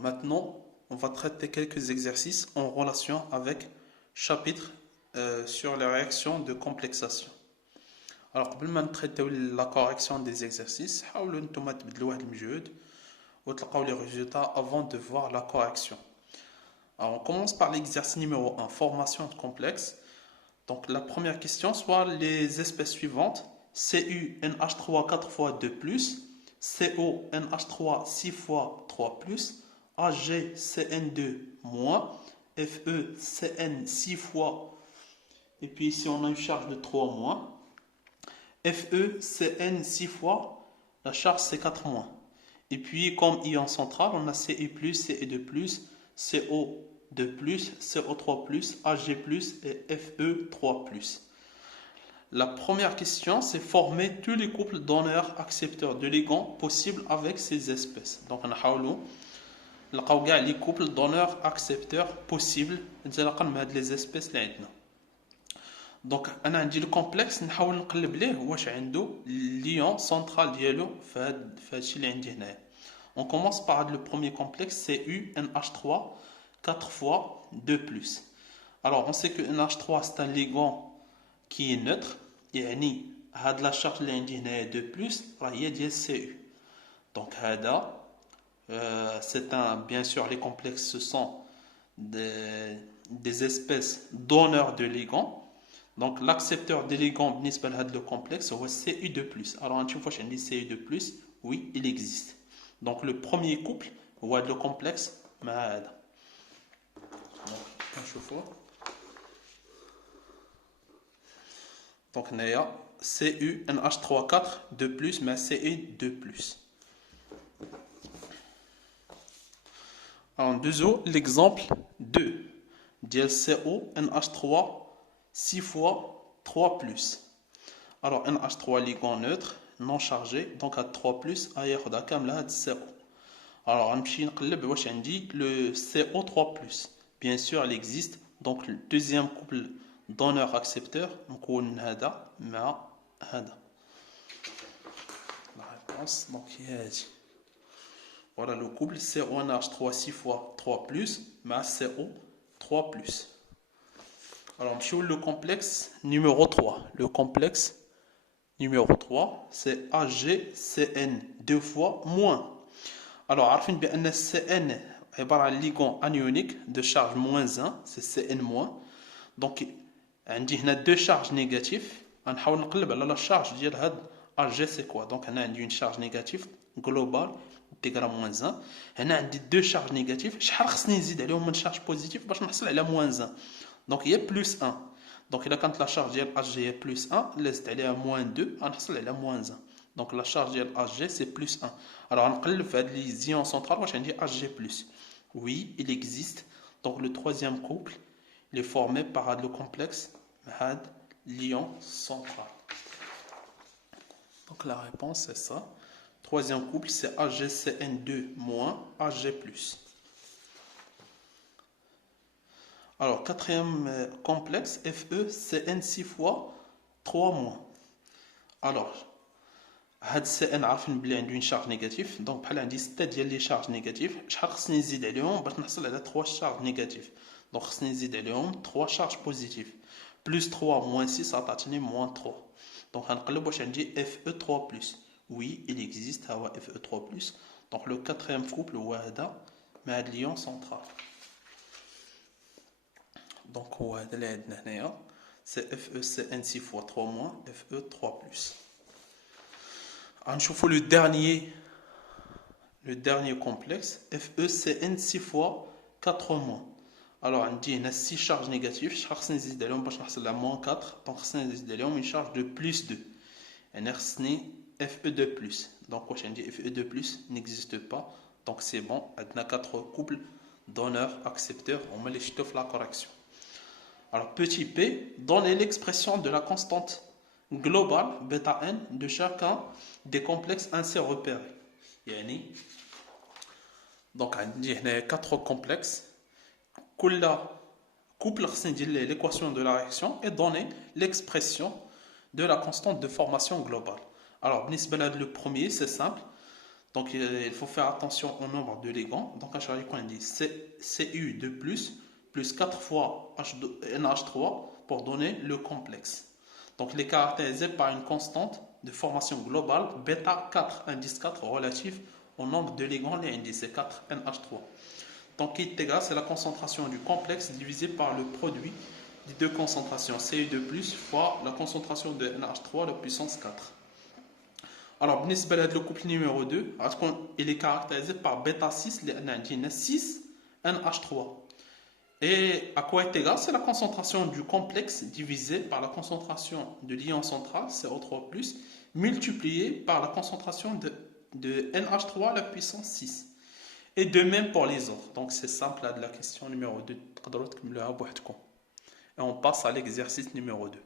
Maintenant, on va traiter quelques exercices en relation avec chapitre sur les réactions de complexation. Alors, قبل ما نتريتيو la correction des exercices, حاولوا نتوما تبدلوا واحد المجهود وتلقاو les résultats avant de voir la correction. Alors, on commence par l'exercice numéro 1, formation de complexe. Donc, la première question, soit les espèces suivantes, CuNH3 4 fois 2+, CONH3 6 fois 3+, AgCN2-, FeCN 6 fois, et puis ici on a une charge de 3-, FeCN 6 fois, la charge c'est 4-. Et puis comme ion central, on a Ci+, Ce2+, CO2+, CO3+, Ag+, et Fe3+. La première question, c'est former tous les couples donneurs-accepteurs de ligands possibles avec ces espèces. Donc on a les couples donneurs-accepteurs possibles de les espèces اللي عندنا. Donc انا عندي الكومبلكس نحاول نقلب ليه واش عنده ليون سنترال ديالو في هادشي اللي عندي هنايا. On commence par le premier complexe, CuNH3 4 fois 2+. Alors on sait que NH3 c'est un ligand qui est neutre, يعني هاد la charge اللي عندي هنايا 2+ راه هي ديال Cu. Donc هذا c'est bien sûr les complexes ce sont des espèces donneurs de ligands. Donc l'accepteur des ligands بالنسبة لهذا le complexe هو Cu2+. Alors une fois que j'ai dit Cu2+, oui, il existe. Donc le premier couple هو le complexe مع هذا. Donc هنايا CuNH3 4 2+ mais Cu2+. En deuxième, l'exemple 2 ديال CONH3 6 fois 3+. Alors NH3 ligand neutre non chargé, donc à 3+, غياخدها كامله هاد CO. Alors غنمشي نقلب واش عندي le CO3+. Bien sûr il existe, donc le deuxième couple donneur accepteur نكون هذا مع هذا. La réponse donc هي هذه. Voilà le couple CONH3 6 fois 3+, mais CO3+. Alors, le complexe numéro 3. Le complexe numéro 3, c'est AgCN 2 fois moins. Alors, عارفين بأن CN عبارة عن ligand anionique de charge -1, c'est CN-. Donc, عندي هنا deux charges négatives. غنحاول نقلب على la charge ديال هاد Ag c'est quoi. Donc, هنا عندي une charge négative globale intégrale -1. هنا عندي deux charges négatives. شحال خصني نزيد عليهم من charge positive باش نحصل على -1. Donc il y a plus 1. Donc quand la charge de Ag est plus 1, laisse aller à -2, on a à -1. Donc la charge de Ag c'est plus 1. Alors on va les ions centrales, on dit Ag+. Oui, il existe. Donc le troisième couple, il est formé par le complexe had l'ion central. Donc la réponse c'est ça. Troisième couple c'est AgCN2- Ag+. Alors, quatrième complexe, FeCN 6 fois 3-. Alors, هاد CN عارفين بلي عنده une charge négative, donc بحال عندي 6 ديال لي charges négatives, شحال خصني نزيد عليهم باش نحصل على 3 charges négatives. Donc خصني نزيد عليهم 3 charges positives. Plus 3 moins 6 غتعطيني -3. Donc غنقلب واش عندي Fe3+. Oui, il existe, هو Fe3+. Donc le quatrième couple هو هذا مع هاد l'ion central. Donc, c'est FeCN 6 fois 3-, Fe3+. On chauffe le dernier complexe, FeCN 6 fois 4-. Alors, on dit qu'il y a 6 charges négatives. Je vais nzid عليهم باش نحصل على -4. Donc, je vais nzid عليهم une charge de +2. Et on a Fe2+. Donc, quand on dit Fe2+, n'existe pas. Donc, c'est bon. On a 4 couples donneurs-accepteurs. On met les chiffres la correction. Alors, petit p, donnez l'expression de la constante globale bêta n de chacun des complexes ainsi repérés. Donc, on a 4 complexes. Couple l'équation de la réaction et donner l'expression de la constante de formation globale. Alors, le premier, c'est simple. Donc, il faut faire attention au nombre de ligands. Donc, à chaque fois, on dit Cu de plus 4 fois NH3 pour donner le complexe. Donc, il est caractérisé par une constante de formation globale bêta 4, indice 4 relatif au nombre de ligands, les indices 4 NH3. Donc, K intégrale, c'est la concentration du complexe divisé par le produit des deux concentrations, Cu2+, fois la concentration de NH3, la puissance 4. Alors, بالنسبة لهذا le couple numéro 2, il est caractérisé par bêta 6, l'ADN 6, NH3. Et à quoi est égal? C'est la concentration du complexe divisé par la concentration de l'ion central, CO3+, multiplié par la concentration de NH3 à la puissance 6. Et de même pour les autres. Donc c'est simple là de la question numéro 2. Et on passe à l'exercice numéro 2.